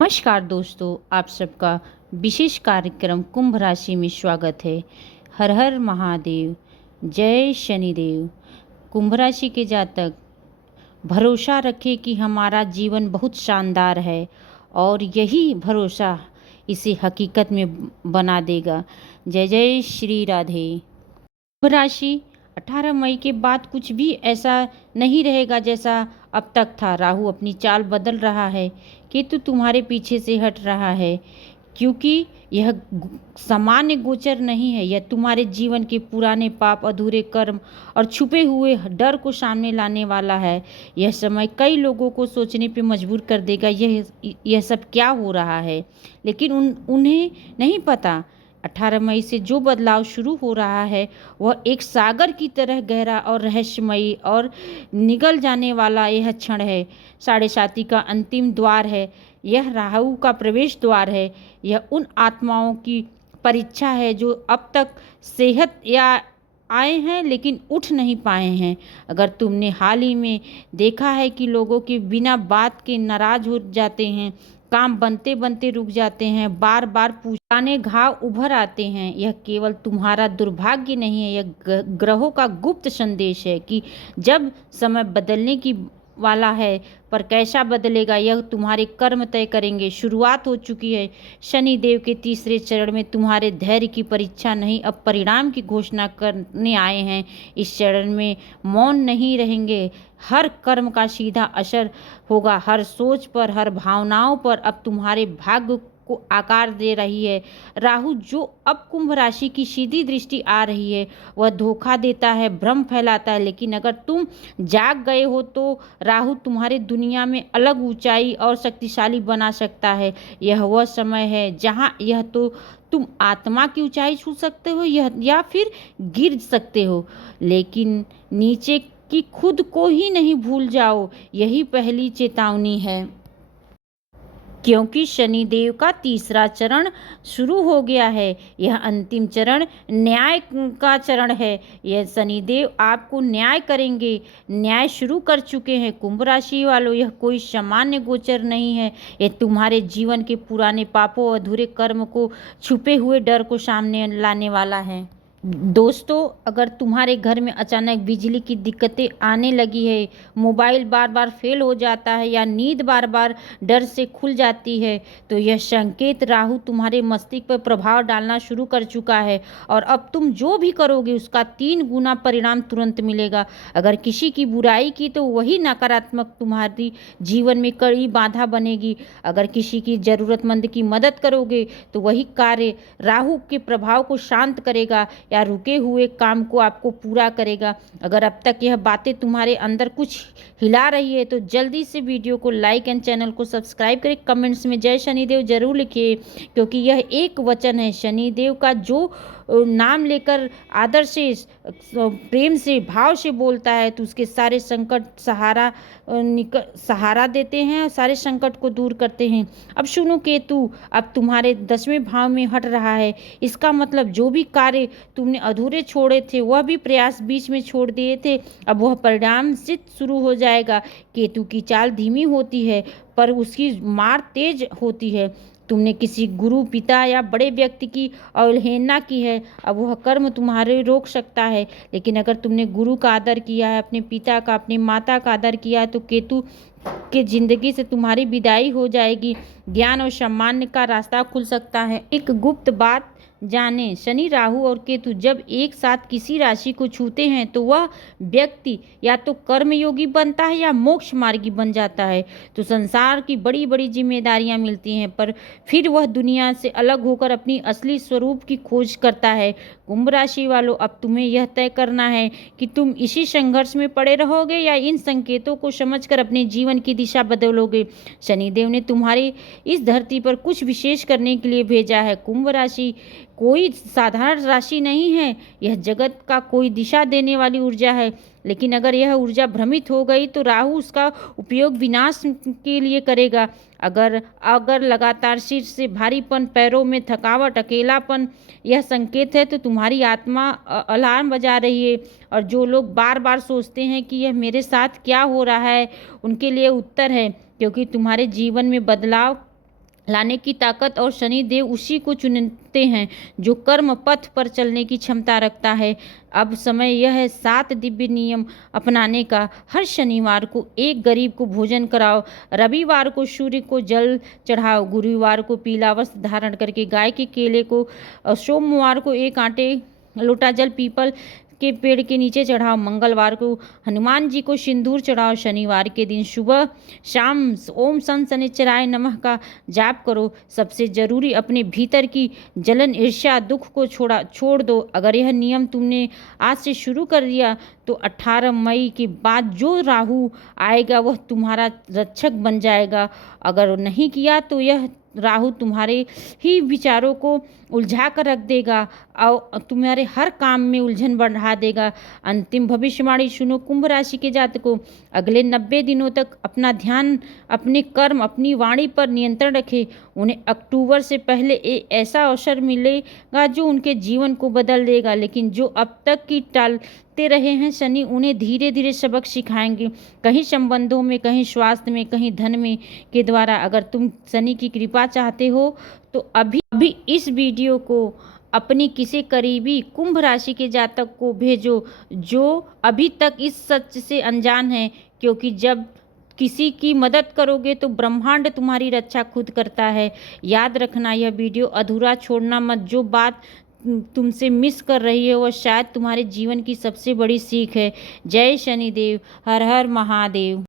नमस्कार दोस्तों, आप सबका विशेष कार्यक्रम कुंभ राशि में स्वागत है। हर हर महादेव, जय शनिदेव। कुंभ राशि के जातक, भरोसा रखें कि हमारा जीवन बहुत शानदार है और यही भरोसा इसे हकीकत में बना देगा। जय जय श्री राधे। कुंभ राशि 18 मई के बाद कुछ भी ऐसा नहीं रहेगा जैसा अब तक था। राहु अपनी चाल बदल रहा है, केतु तुम्हारे पीछे से हट रहा है, क्योंकि यह सामान्य गोचर नहीं है। यह तुम्हारे जीवन के पुराने पाप, अधूरे कर्म और छुपे हुए डर को सामने लाने वाला है। यह समय कई लोगों को सोचने पे मजबूर कर देगा, यह सब क्या हो रहा है, लेकिन उन्हें नहीं पता 18 मई से जो बदलाव शुरू हो रहा है वह एक सागर की तरह गहरा और रहस्यमयी और निगल जाने वाला यह क्षण है। साढ़े साती का अंतिम द्वार है, यह राहु का प्रवेश द्वार है। यह उन आत्माओं की परीक्षा है जो अब तक सेहत या आए हैं लेकिन उठ नहीं पाए हैं। अगर तुमने हाल ही में देखा है कि लोगों के बिना बात के नाराज हो जाते हैं, काम बनते बनते रुक जाते हैं, बार बार पुराने घाव उभर आते हैं, यह केवल तुम्हारा दुर्भाग्य नहीं है, यह ग्रहों का गुप्त संदेश है कि जब समय बदलने की वाला है। पर कैसा बदलेगा यह तुम्हारे कर्म तय करेंगे। शुरुआत हो चुकी है। शनि देव के तीसरे चरण में तुम्हारे धैर्य की परीक्षा नहीं, अब परिणाम की घोषणा करने आए हैं। इस चरण में मौन नहीं रहेंगे, हर कर्म का सीधा असर होगा, हर सोच पर, हर भावनाओं पर। अब तुम्हारे भाग्य को आकार दे रही है। राहु जो अब कुंभ राशि की सीधी दृष्टि आ रही है वह धोखा देता है, भ्रम फैलाता है, लेकिन अगर तुम जाग गए हो तो राहु तुम्हारे दुनिया में अलग ऊंचाई और शक्तिशाली बना सकता है। यह वह समय है जहां यह तो तुम आत्मा की ऊंचाई छू सकते हो या फिर गिर सकते हो, लेकिन नीचे कि खुद को ही नहीं भूल जाओ। यही पहली चेतावनी है, क्योंकि शनिदेव का तीसरा चरण शुरू हो गया है। यह अंतिम चरण न्याय का चरण है। यह शनिदेव आपको न्याय करेंगे, न्याय शुरू कर चुके हैं। कुंभ राशि वालों, यह कोई सामान्य गोचर नहीं है, यह तुम्हारे जीवन के पुराने पापों, अधूरे कर्म को, छुपे हुए डर को सामने लाने वाला है। दोस्तों, अगर तुम्हारे घर में अचानक बिजली की दिक्कतें आने लगी है, मोबाइल बार बार फेल हो जाता है या नींद बार बार डर से खुल जाती है, तो यह संकेत राहु तुम्हारे मस्तिष्क पर प्रभाव डालना शुरू कर चुका है और अब तुम जो भी करोगे उसका 3 गुना परिणाम तुरंत मिलेगा। अगर किसी की बुराई की तो वही नकारात्मक तुम्हारी जीवन में कड़ी बाधा बनेगी। अगर किसी की जरूरतमंद की मदद करोगे तो वही कार्य राहु के प्रभाव को शांत करेगा या रुके हुए काम को आपको पूरा करेगा। अगर अब तक यह बातें तुम्हारे अंदर कुछ हिला रही है तो जल्दी से वीडियो को लाइक एंड चैनल को सब्सक्राइब करें। कमेंट्स में जय शनिदेव जरूर लिखिए, क्योंकि यह एक वचन है शनिदेव का जो नाम लेकर आदर से, प्रेम से, भाव से बोलता है तो उसके सारे संकट सहारा देते हैं और सारे संकट को दूर करते हैं। अब सुनो केतु अब तुम्हारे 10वें भाव में हट रहा है। इसका मतलब जो भी कार्य तुमने अधूरे छोड़े थे, वह भी प्रयास बीच में छोड़ दिए थे, अब वह परिणाम सिद्ध शुरू हो जाएगा। केतु की चाल धीमी होती है पर उसकी मार तेज होती है। तुमने किसी गुरु, पिता या बड़े व्यक्ति की अवहेलना की है, अब वह कर्म तुम्हारे रोक सकता है। लेकिन अगर तुमने गुरु का आदर किया है, अपने पिता का, अपनी माता का आदर किया है, तो केतु के जिंदगी से तुम्हारी विदाई हो जाएगी। ज्ञान और सम्मान का रास्ता खुल सकता है। एक गुप्त बात जाने, शनि, राहु और केतु जब एक साथ किसी राशि को छूते हैं तो वह व्यक्ति या तो कर्मयोगी बनता है या मोक्ष मार्गी बन जाता है। तो संसार की बड़ी बड़ी जिम्मेदारियां मिलती हैं, पर फिर वह दुनिया से अलग होकर अपनी असली स्वरूप की खोज करता है। कुंभ राशि वालों, अब तुम्हें यह तय करना है कि तुम इसी संघर्ष में पड़े रहोगे या इन संकेतों को समझकर अपने जीवन की दिशा बदलोगे। शनिदेव ने तुम्हारी इस धरती पर कुछ विशेष करने के लिए भेजा है। कुंभ राशि कोई साधारण राशि नहीं है, यह जगत का कोई दिशा देने वाली ऊर्जा है। लेकिन अगर यह ऊर्जा भ्रमित हो गई तो राहु उसका उपयोग विनाश के लिए करेगा। अगर अगर लगातार सिर से भारीपन, पैरों में थकावट, अकेलापन यह संकेत है तो तुम्हारी आत्मा अलार्म बजा रही है। और जो लोग बार बार सोचते हैं कि यह मेरे साथ क्या हो रहा है, उनके लिए उत्तर है, क्योंकि तुम्हारे जीवन में बदलाव लाने की ताकत और शनि देव उसी को चुनते हैं जो कर्म पथ पर चलने की क्षमता रखता है। अब समय यह है 7 दिव्य नियम अपनाने का। हर शनिवार को एक गरीब को भोजन कराओ, रविवार को सूर्य को जल चढ़ाओ, गुरुवार को पीला वस्त्र धारण करके गाय के केले को, सोमवार को एक आटे लोटा जल पीपल के पेड़ के नीचे चढ़ाओ, मंगलवार को हनुमान जी को सिंदूर चढ़ाओ, शनिवार के दिन सुबह शाम ओम सन शनिचराय नमः का जाप करो। सबसे जरूरी अपने भीतर की जलन ईर्ष्या दुख को छोड़ दो। अगर यह नियम तुमने आज से शुरू कर दिया तो 18 मई के बाद जो राहु आएगा वह तुम्हारा रक्षक बन जाएगा। अगर नहीं किया तो यह राहु तुम्हारे ही विचारों को उलझा कर रख देगा और तुम्हारे हर काम में उलझन बढ़ा देगा। अंतिम भविष्यवाणी सुनो कुंभ राशि के जातकों, अगले 90 दिनों तक अपना ध्यान अपने कर्म अपनी वाणी पर नियंत्रण रखें। उन्हें अक्टूबर से पहले एक ऐसा अवसर मिलेगा जो उनके जीवन को बदल देगा, लेकिन जो अब तक की टालते रहे हैं शनि उन्हें धीरे धीरे सबक सिखाएंगे, कहीं संबंधों में, कहीं स्वास्थ्य में, कहीं धन में के द्वारा। अगर तुम शनि की कृपा चाहते हो तो अभी इस वीडियो को अपनी किसी करीबी कुंभ राशि के जातक को भेजो जो अभी तक इस सच से अनजान है, क्योंकि जब किसी की मदद करोगे तो ब्रह्मांड तुम्हारी रक्षा खुद करता है। याद रखना, यह वीडियो अधूरा छोड़ना मत। जो बात तुमसे मिस कर रही है वह शायद तुम्हारे जीवन की सबसे बड़ी सीख है। जय शनिदेव, हर हर महादेव।